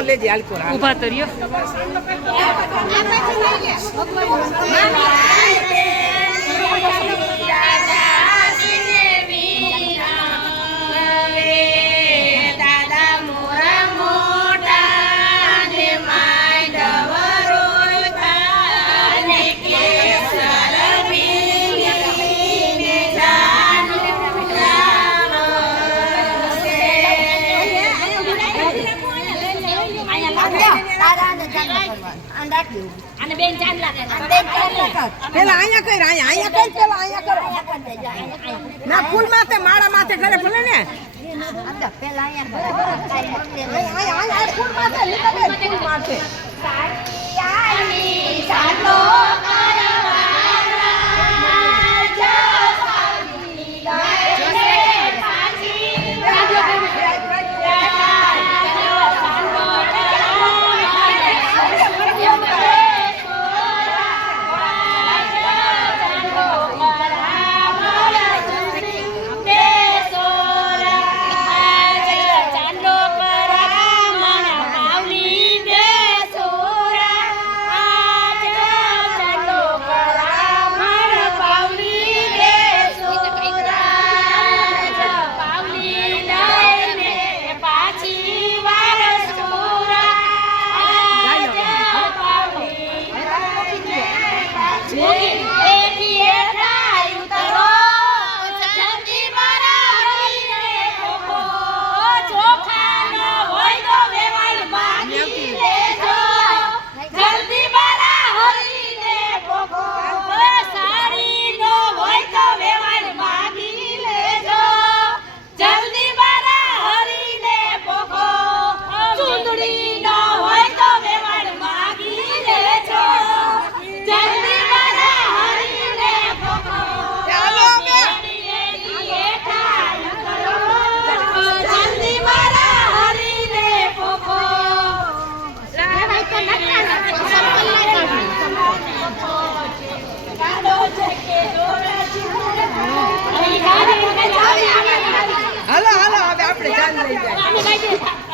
Alcohol લેજે alcohol ઊભા તર્યો અને બેન ચાંદલા કરે. પેલા અહીંયા કર અહીંયા અહીંયા કર પેલા અહીંયા કરો ના ફૂલ માથે માળા માથે કરે ભલે ને અહીંયા અહીંયા ફૂલ માથે લીધા બેન, ફૂલ માથે 我给お願いし。